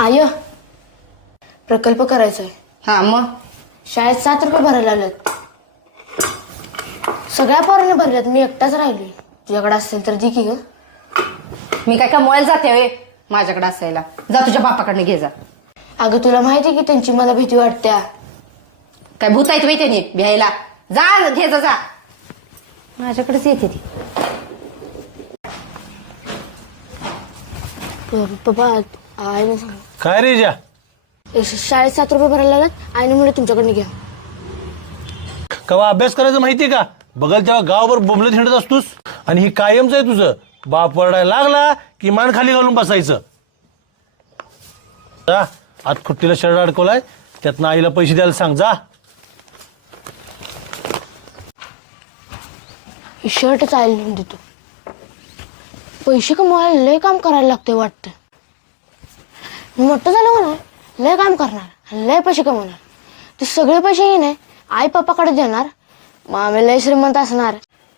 I. प्रकल्प करायचा आहे हा मग? शाळेत सात रुपये भरायला लागलेत. सगळ्या पोरांनी भरल्यात मी एकटाच राहिली तुझ्याकडे असेल तर दे की ग. मी काय कमवायला जाते वे माझ्याकडे असायला. जा तुझ्या बापाकडनं घे जा. अगं तुला माहिती की त्यांची मला भीती वाटत्या काय भूत आहेत माहिती त्यांनी भ्यायला. जा घे जा जा. माझ्याकडेच येते ती. प- पप्पा आईने काय रे जा शाळेत सात रुपये भरायला लागल्यात आईने म्हणलं तुमच्याकडनं घ्या. कवा अभ्यास करायचं माहितीये का? बघल तेव्हा गावभर बोंबलत हिंडत असतोस. आणि ही कायमच आहे तुझं. बाप वरडायला लागला की मान खाली घालून बसायचं. जा आत खुट्टीला शर्ट अडकवलाय. त्यातनं आईला पैसे द्यायला सांग जा. ही शर्टच आईला नेऊन देतो. पैसे कमवायला लय काम करायला लागते वाटतं. मोठं झालं म्हणा लय काम करणार आणि लय पैसे कमवणार. ते सगळे पैसे येणे आई पप्पाकडे देणार. मग आम्ही लय श्रीमंत असणार.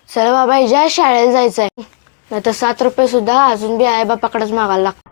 चल बाबा ज्या शाळेला जायचं आहे नाही तर सात रुपये सुद्धा अजून बी आई बापाकडेच मागायला लागतात